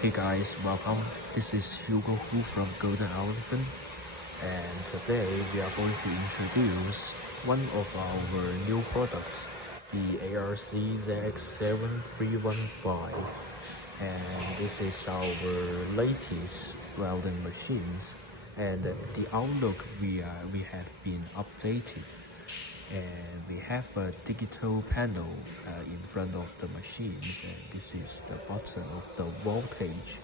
Hey guys, welcome. This is Hugo Hu from Golden Elephant, and today we are going to introduce one of our new products, the ARC ZX7-315, and this is our latest welding machines. And the outlook we have been updated, and we have a digital panel in front of the machines, and this is the button of the voltage,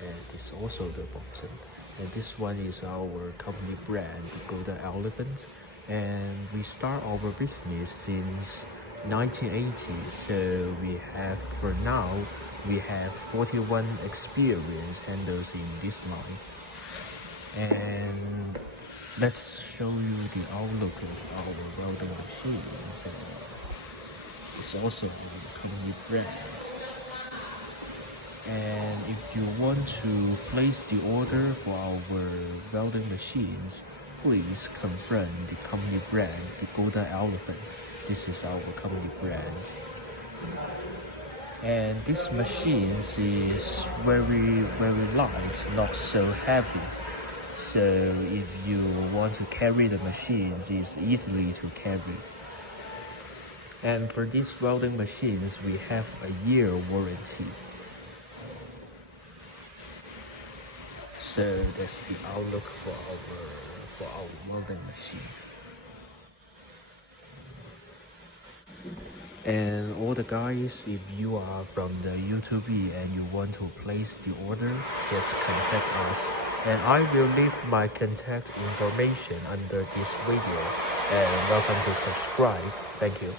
and it's also the button, and this one is our company brand, the Golden Elephant, and we start our business since 1980. So for now we have 41 experienced handlers in this line. And let's show you the outlook of our welding machines. It's also a company brand. And if you want to place the order for our welding machines, please confirm the company brand, the Golden Elephant. This is our company brand. And this machine is very light, not so heavy. So if you want to carry the machines, it's easily to carry. And for these welding machines, we have a year warranty. So that's the outlook for our welding machine. And all the guys, if you are from the YouTube and you want to place the order, just contact us. And I will leave my contact information under this video. And welcome to subscribe. Thank you.